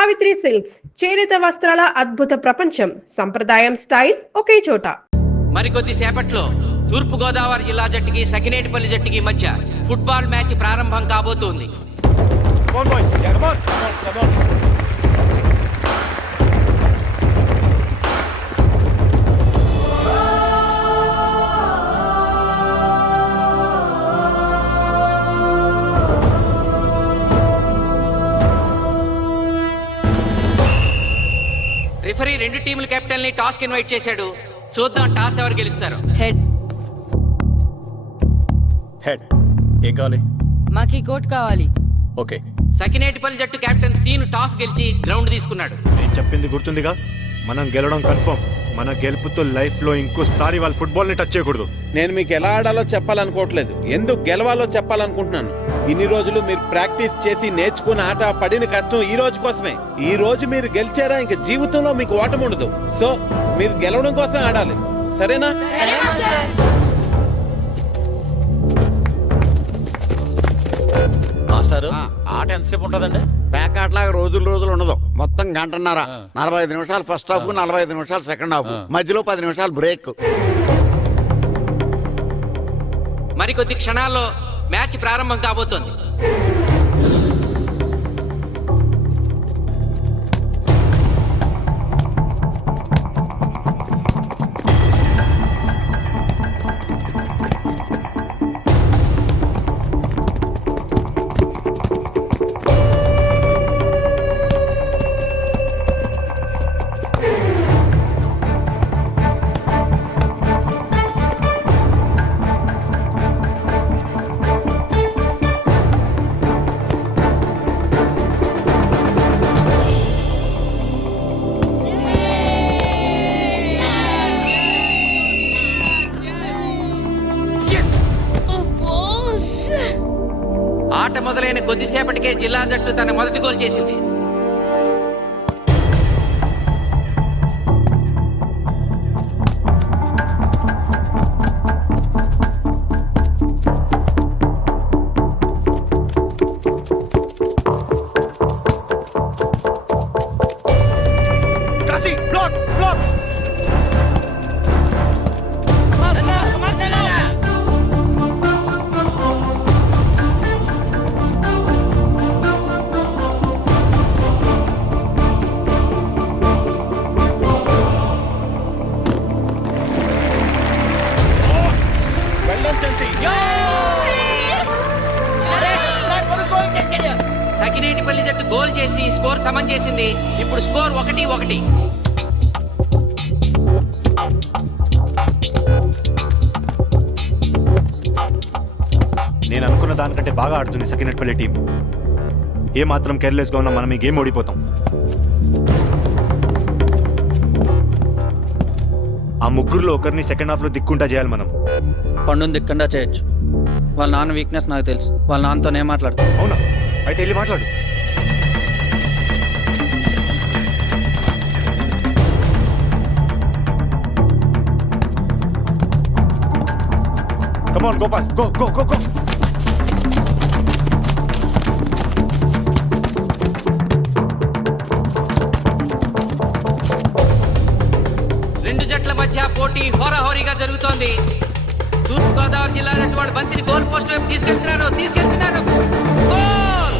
Savitri silks చేనేత వస్త్రాల అద్భుత ప్రపంచం. సంప్రదాయం స్టైల్ ఒకే చోట. మరికొద్ది సేపట్లో తూర్పు గోదావరి జిల్లా జట్టుకి సకినేటిపల్లి జట్టుకి మధ్య ఫుట్బాల్ మ్యాచ్ ప్రారంభం కాబోతోంది. రిఫరీ రెండు టీముల కెప్టెన్ ని టాస్ కి ఇన్వైట్ చేశాడు. చూద్దాం టాస్ ఎవరు గెలుస్తారు. హెడ్. ఏం కావాలి? మాకు ఈ కోట్ కావాలి. ఓకే. సకినేటిపల్లి జట్టు కెప్టెన్ సీను టాస్ గెలిచి గ్రౌండ్ తీసుకున్నాడు. నేను చెప్పింది గుర్తుందిగా, మనం గెలవడం కన్ఫర్మ్. మన గెలుపుతో లైఫ్ లో ఇంకోసారి వాళ్ళ ఫుట్బాల్ ని టచ్ చేయకూడదు. నేను మీకు ఎలా ఆడాలో చెప్పాలనుకోవట్లేదు, ఎందుకు గెలవాలో చెప్పాలనుకుంటున్నాను. ఇన్ని రోజులు మీరు ప్రాక్టీస్ చేసి నేర్చుకున్న ఆట పడిన కష్టం ఈ రోజు కోసమే. ఈ రోజు మీరు గెలిచారా ఇంక జీవితంలో మీకు ఓటమి ఉండదు. సో మీరు గెలవడం కోసం ఆడాలి, సరేనా? మాస్టర్, ఆట ఎంతసేపు ఉంటుందండి? ప్యాక్ ఆటలాగా రోజులు ఉండదు. మొత్తం గంటన్నర. 45 నిమిషాలు ఫస్ట్ హాఫ్, 45 నిమిషాలు సెకండ్ హాఫ్, మధ్యలో 10 నిమిషాలు బ్రేక్. మరికొద్ది క్షణాల్లో మ్యాచ్ ప్రారంభం కాబోతోంది. ఆట మొదలైన కొద్దిసేపటికే జిల్లా జట్టు తన మొదటి గోల్ చేసింది. సకినేటిపల్లి జట్టు గోల్ చేసి స్కోర్ సమం చేసింది. ఇప్పుడు స్కోర్ 1-1. నేను అనుకున్న దానికంటే బాగా ఆడుతుంది సకినేటిపల్లి టీం. ఏ మాత్రం కేర్లెస్ గా ఉన్నా మనం ఈ గేమ్ ఓడిపోతాం. ఆ ముగ్గురులో ఒకరిని సెకండ్ హాఫ్ లో దిక్కుంటా చేయాలి మనం. పండుని దిక్కుండా చేయొచ్చు. వాళ్ళ నాన్న వీక్నెస్ నాకు తెలుసు. వాళ్ళ నాన్నతో నేను మాట్లాడతాను. అవునా? అయితే వెళ్ళి మాట్లాడు. Come on, Gopal. Go. రెండు జట్ల మధ్య పోటీ హోరాహోరీగా జరుగుతోంది. తూర్పు గోదావరి జిల్లా జట్టు వాళ్ళు బంతిని గోల్ పోస్ట్ వైపు తీసుకెళ్తున్నారు. గోల్!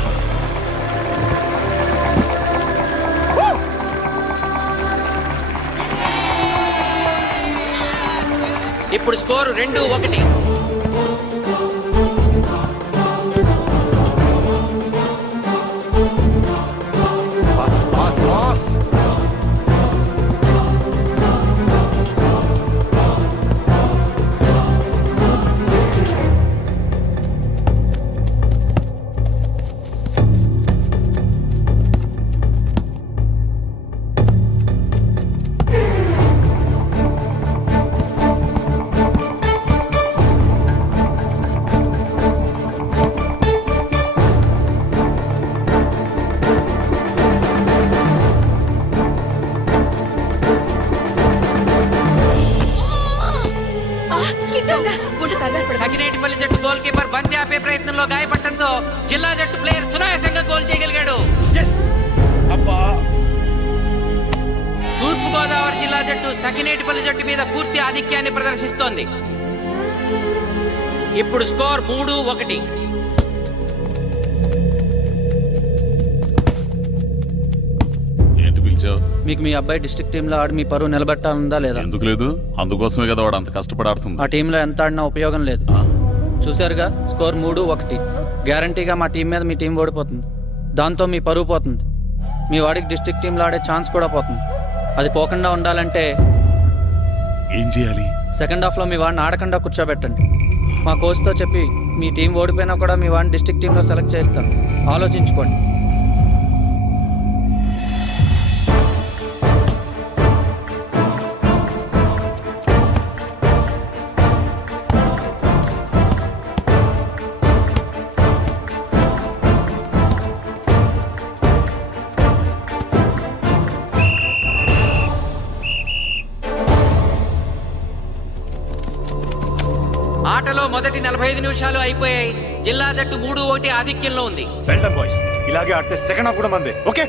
ఇప్పుడు స్కోరు 2-1. పాస్. సకినేటిపల్లి జట్టు గోల్ కీపర్ బంతి ఆపే ప్రయత్నంలో గాయపడటంతో జిల్లా జట్టు ప్లేయర్ సునాయాసంగా గోల్ చేయగలిగాడు. అబ్బా జట్టు సకినేటిపల్లి జట్టు మీద పూర్తి ఆధిక్యాన్ని ప్రదర్శిస్తోంది. ఇప్పుడు స్కోర్ 3-1. ఏంటి పిలిచావు? మీకు మీ అబ్బాయి డిస్ట్రిక్ట్ టీంలో ఆడి మీ పరువు నిలబెట్టాలందా లేదా? ఎందుకు లేదు? అందుకోసమే కదా వాడు అంత కష్టపడి ఆడుతుంది. ఆ టీంలో ఎంత ఆడినా ఉపయోగం లేదు. చూశారుగా, స్కోర్ 3-1. గ్యారంటీగా మా టీం మీద మీ టీం ఓడిపోతుంది. దాంతో మీ పరువు పోతుంది. మీ వాడికి డిస్ట్రిక్ట్ టీంలో ఆడే ఛాన్స్ కూడా పోతుంది. అది పోకుండా ఉండాలంటే ఏం చేయాలి? సెకండ్ హాఫ్లో మీ వాడిని ఆడకుండా కూర్చోబెట్టండి. మా కోచ్తో చెప్పి మీ టీం ఓడిపోయినా కూడా మీ వాడిని డిస్ట్రిక్ట్ టీంలో సెలెక్ట్ చేస్తాం. ఆలోచించుకోండి. ఆటలో మొదటి 45 నిమిషాలు అయిపోయాయి. జిల్లా జట్టు 3-1 ఆధిక్యంలో ఉంది. వెల్డన్ బాయ్స్, ఇలాగే ఆడితే సెకండ్ హాఫ్ కూడా మందే. ఓకే,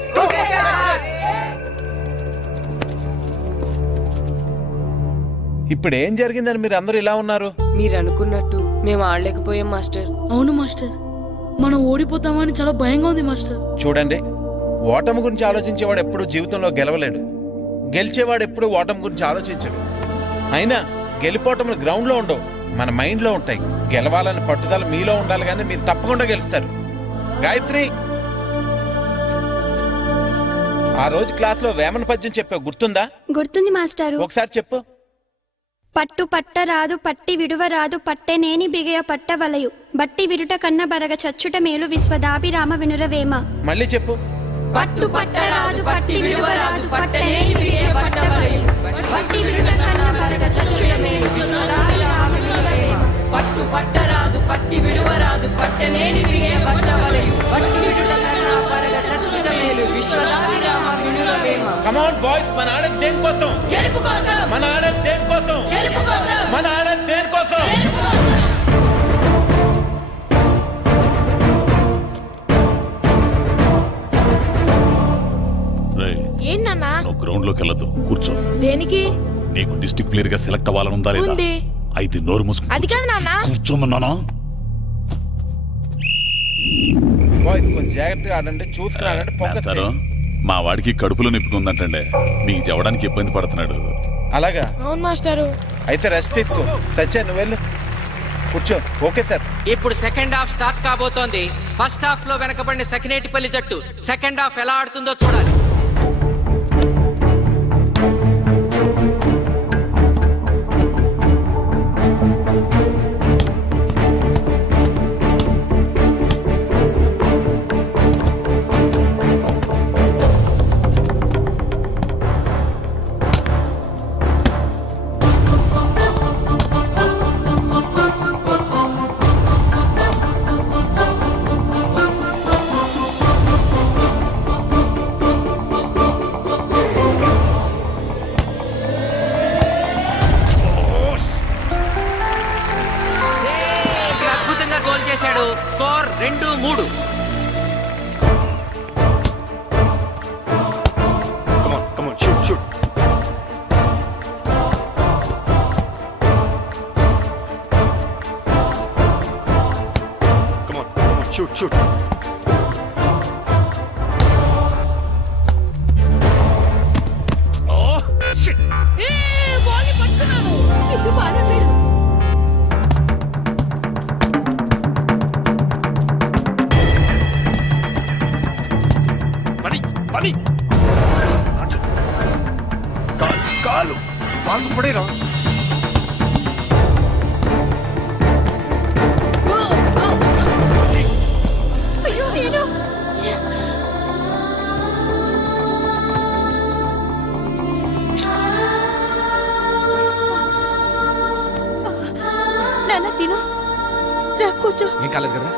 ఇప్పుడు ఏం జరిగిందని మీరు అందరూ ఇలా ఉన్నారు? మీరు అనుకున్నట్టు మేము ఆడలేకపోయాం మాస్టర్. అవును మాస్టర్, మనం ఓడిపోతామని చాలా భయంగా ఉంది మాస్టర్. చూడండి, ఓటమి గురించి ఆలోచించేవాడు ఎప్పుడు జీవితంలో గెలవలేడు. గెలిచేవాడు ఎప్పుడు ఓటమి గురించి ఆలోచించడు. అయినా గెలిపోవటంలో గ్రౌండ్లో ఉండవు, మన మైండ్లో ఉంటాయి. గెలవాలని పట్టుదల మీలో ఉండాలి, కానీ మీరు తప్పకుండా గెలుస్తారు. గాయత్రి, ఆ రోజు క్లాస్లో వేమన పద్యం చెప్పావు, గుర్తుందా? గుర్తుంది మాస్టారు. ఒకసారి చెప్పు. పట్టు పట్టరాదు పట్టి విడువరాదు పట్టెనేని బిగయ పట్టవలయు బట్టి విరుట కన్న బరగ చచ్చుట మేలు విశ్వదాభిరామ వినురవేమ. మళ్ళీ చెప్పు. పట్టు పట్టరాదు పట్టి విడువరాదు పట్టనేని బిగే పట్టవలయు బట్టి విడుట కన్న బరగ చచ్చుట మేలు విశ్వదాభిరామ వినురవేమ. పట్టు పట్టరాదు పట్టి విడువరాదు పట్టనేని బిగే పట్టవలయు బట్టి విడుట కన్న బరగ చచ్చుట మేలు విశ్వదాభిరామ వినురవేమ. కమ్ ఆన్ బాయ్స్, మన ఆడేది దేనికోసం? గెలుపు కోసం. మన ఆడేది దేనికోసం? గెలుపు కోసం. మన ఆడేది దేనికోసం? రేయ్, ఏంటన్నా? నువ్వు గ్రౌండ్ లోకి వెళ్ళొద్దు, కూర్చో. దేనికి? నీకు డిస్ట్రిక్ట్ ప్లేయర్ గా సెలెక్ట్ అవ్వాలని ఉందా లేదా? ఉంది. అయితే నోరు మూసుకుని అది కాదు నాన్న. కూర్చోమన్నానా? బాయ్స్ కొంచెం జాగ్రత్తగా ఆడండి, చూసుకుని ఆడండి, ఫోకస్ మాస్టారు, చేయండి. మా వాడికి కడుపులో నొప్పి ఉందంటండి. మీకు చెప్పడానికి ఇబ్బంది పడుతున్నాడు. అలాగా? అవును మాస్టారు. అయితే రెస్ట్ తీసుకో. సత్య, నువ్వు వెళ్ళు, కూర్చో. Okay sir. ఇప్పుడు సెకండ్ హాఫ్ స్టార్ట్ కాబోతోంది. ఫస్ట్ హాఫ్ లో వెనకబడిన సకినేటిపల్లి జట్టు సెకండ్ హాఫ్ ఎలా ఆడుతుందో చూడాలి. అద్భుతంగా గోల్ చేశాడు. Score 2-3. come on, shoot. Come on, shoot. Oh, shit. ఇప్పుడు బాధపడు. పని కాలు పడేరా. అయ్యో నేను. నాన్న సీను, రా కూర్చో. ఏం కాలేదు కదా?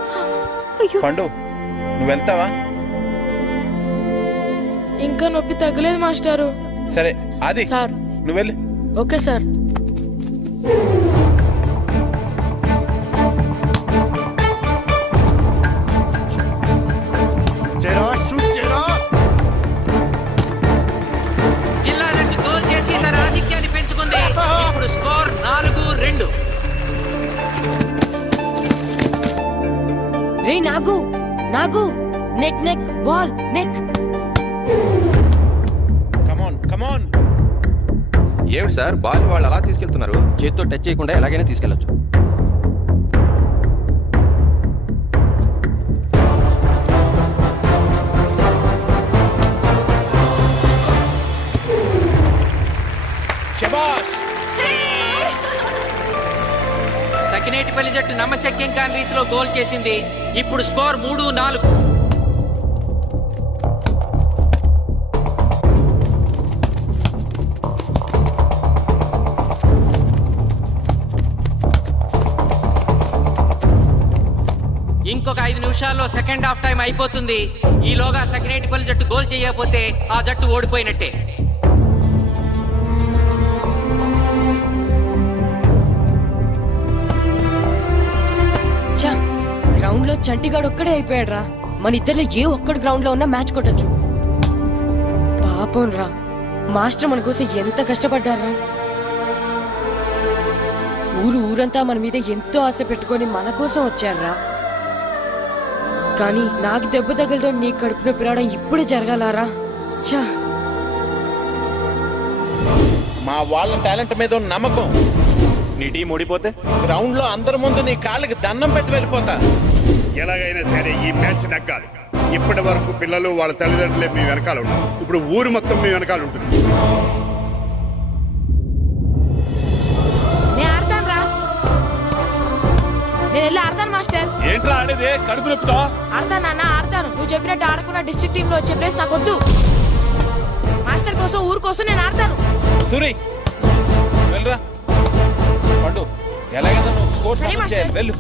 అయ్యో, పండు, నువ్వు వెళ్తావా? ఇంకా నొప్పి తగ్గలేదు మాస్టారు. సరే, అది సార్. నువ్వు వెళ్ళు. Okay sir. జిల్లా జట్టు గోల్ చేసి తన ఆధిక్యాన్ని నాకు నెక్ నెక్ బాల్ నెక్. కమాన్ కమాన్. ఏమిటి సార్ బాల్ వాళ్ళు అలా తీసుకెళ్తున్నారు? చేతితో టచ్ చేయకుండా ఎలాగైనా తీసుకెళ్లొచ్చు. శబాష్. సకినేటిపల్లి జట్టు నమ్మశక్యం కాని రీతిలో గోల్ చేసింది. ఇప్పుడు స్కోర్ 3-4. ఇంకొక 5 నిమిషాల్లో సెకండ్ హాఫ్ టైం అయిపోతుంది. ఈలోగా సకినేటిపల్లి జట్టు గోల్ చేయకపోతే ఆ జట్టు ఓడిపోయినట్టే. గ్రౌండ్ లో చంటిగాడు ఒక్కడే అయిపోయాడు రా. మన ఇద్దరిలో ఏ ఒక్కడు గ్రౌండ్ లో ఉన్నా మ్యాచ్ కొట్టచ్చు. పాపం రా, మాస్టర్ మన కోసం ఎంత కష్టపడ్డారా. ఊరంతా మన మీద ఎంతో ఆశ పెట్టుకొని మన కోసం వచ్చారా. కానీ నాకు దెబ్బ తగలడం, నీ కడుపు నొప్పి రావడం ఇప్పుడే జరగాలారా. చా, మా వాళ్ళ టాలెంట్ మీద ఉన్న నమ్మకం. నీ టీం ఓడిపోతే గ్రౌండ్ లో అందరి ముందు నీ కాళ్ళకి దండం పెట్టి వెళ్ళిపోతా. ఎలాగైనా సరే ఈ మ్యాచ్ నగ్గాలి. ఇప్పటి వరకు పిల్లలు వాళ్ళ తల్లిదండ్రులే మీ వెనకాల ఉంటారు. ఇప్పుడు ఊరు మొత్తం మీ వెనకాల ఉంటుంది. నేను వెళ్ళి ఆడతాను మాస్టర్. ఏంట్రా ఆడేది? కడుపు నొప్పుతో ఆడతాను నాన్న, ఆడతాను. నువ్వు చెప్పినట్టు ఆడకున్న డిస్ట్రిక్ట్ టీమ్ లో వచ్చే ప్లేస్ నాకు వద్దు. మాస్టర్ కోసం, ఊరు కోసం నేను ఆడతాను. సూరి వెళ్ళరా. పండు ఎలాగైనా నువ్వు స్కోర్ సరే సాధించే. మాస్టర్. వెళ్ళు.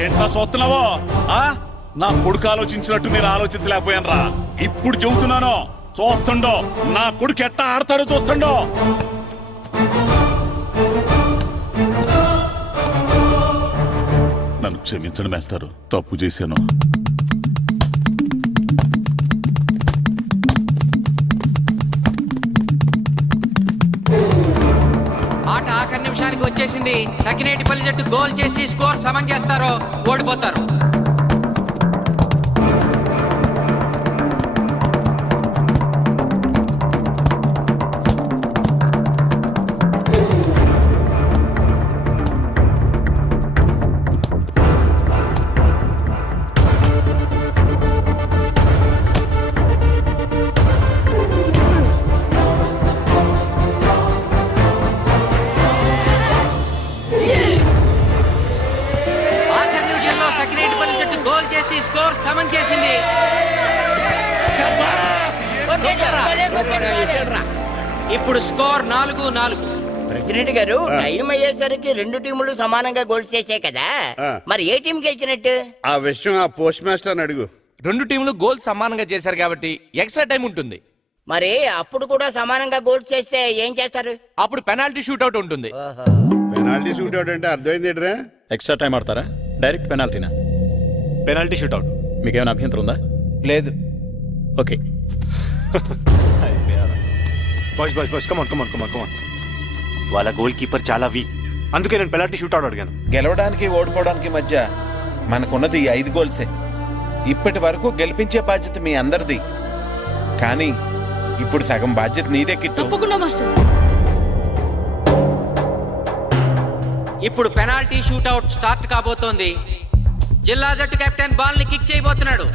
ఏంట్రా చూస్తున్నావో? నా కొడుకు ఆలోచించినట్టు నేను ఆలోచించలేకపోయాను రా. ఇప్పుడు చెబుతున్నాను, చూస్తుండో నా కొడుకు ఎట్టా ఆడతాడో చూస్తుండో. నన్ను క్షమించండి మేస్టారు, తప్పు చేశాను. ఆట ఆఖరి నిమిషానికి వచ్చేసింది. సకినేటిపల్లి జట్టు గోల్ చేసి స్కోర్ సమం చేస్తారో ఓడిపోతారు. గోల్ చేసి స్కోర్ సమం చేసింది. ఇప్పుడు స్కోర్ 4-4. ప్రెసిడెంట్ గారు, టైం అయ్యేసరికి రెండు టీములు సమానంగా గోల్స్ చేసే కదా, మరి ఏ టీం గెలిచినట్టు? ఆ విషయం ఆ పోస్ట్ మాస్టర్ అడుగు. రెండు టీంలు గోల్ సమానంగా చేశారు కాబట్టి ఎక్స్ట్రా టైం ఉంటుంది. మరి అప్పుడు కూడా సమానంగా గోల్స్ చేస్తే ఏం చేస్తారు? అప్పుడు పెనాల్టీ షూట్అవుట్ ఉంటుంది. పెనాల్టీ షూట్అవుట్ అంటే అర్థమైంది ఏంట్రా? ఎక్స్ట్రా టైం ఆడతారా, డైరెక్ట్ పెనాల్టీనా? Penalty shootout. మీకేమైనా అభ్యంతరం ఉందా? లేదు. ఓకే. Boys come on. వాళ్ళ గోల్ కీపర్ చాలా వీక్, అందుకే నేను పెనాల్టీ షూట్అవుట్ అడిగాను. గెలవడానికి ఓడిపోవడానికి మధ్య మనకున్నది 5 గోల్సే. ఇప్పటి వరకు గెలిపించే బాధ్యత మీ అందరిది, కానీ ఇప్పుడు సగం బాధ్యత నీదే కిట్టు. తప్పకుండా మాస్టర్. ఇప్పుడు పెనాల్టీ షూట్అవుట్ స్టార్ట్ కాబోతోంది. జిల్లా జట్టు కెప్టెన్ బాల్ ని కిక్ చేయబోతున్నాడు.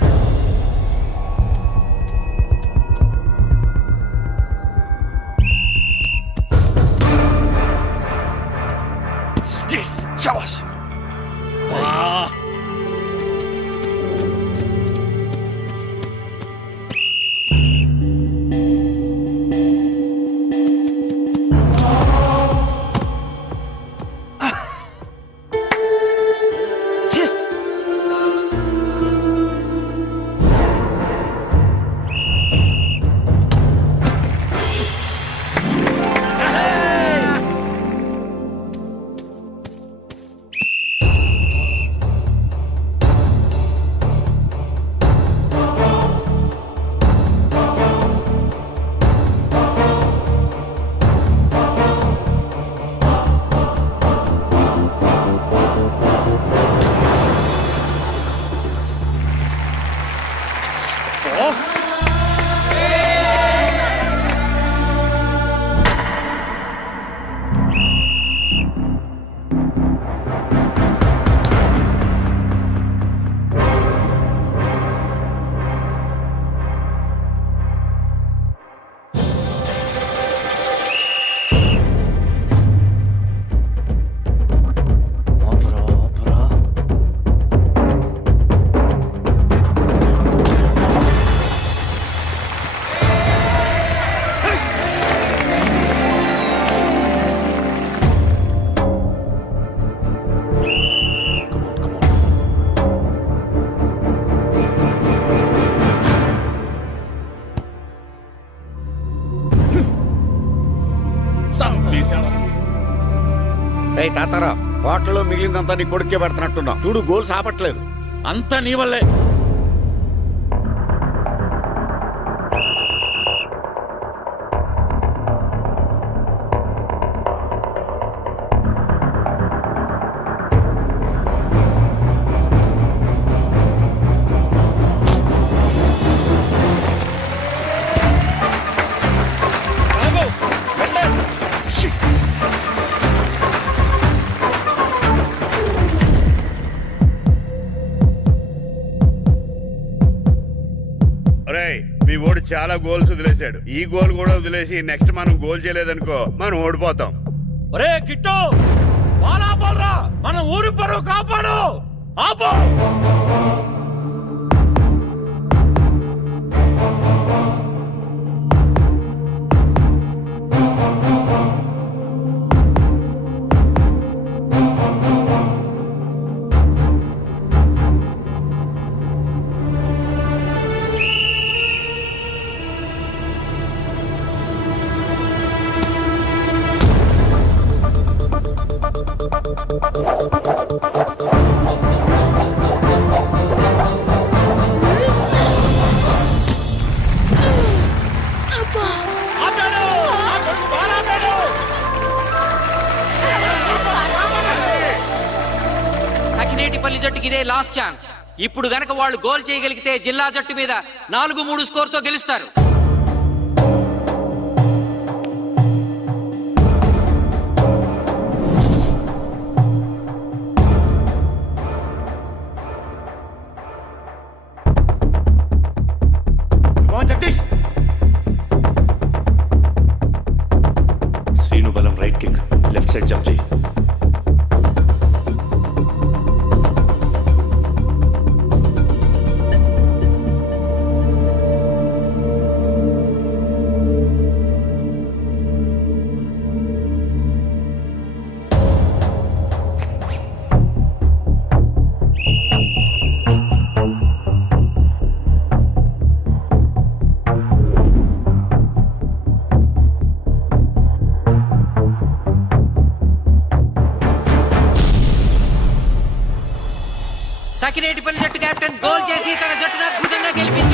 ఏయ్ తాతారా, హోటల్లో మిగిలిందంతా నీ కొడుకే పెడుతున్నట్టున్నావు. చూడు గోల్స్ ఆపట్లేదు. అంతా నీ వల్లే. మీ ఓడి చాలా గోల్స్ వదిలేశాడు. ఈ గోల్ కూడా వదిలేసి నెక్స్ట్ మనం గోల్ చేయలేదనుకో మనం ఓడిపోతాం. ఒరే కిట్టు, బాల్ ఆపాలరా, మన ఊరి పరువు కాపాడు. ఆపో. సకినేటిపల్లి జట్టుకి ఇదే లాస్ట్ ఛాన్స్. ఇప్పుడు గనక వాళ్ళు గోల్ చేయగలిగితే జిల్లా జట్టు మీద 4-3 స్కోర్ తో గెలుస్తారు. జగదీష్, శ్రీను బలం right kick, left side jump చేయి. సకినేటిపల్లి జట్టు కెప్టెన్ గోల్ చేసి తన జట్టును అద్భుతంగా గెలిపించారు.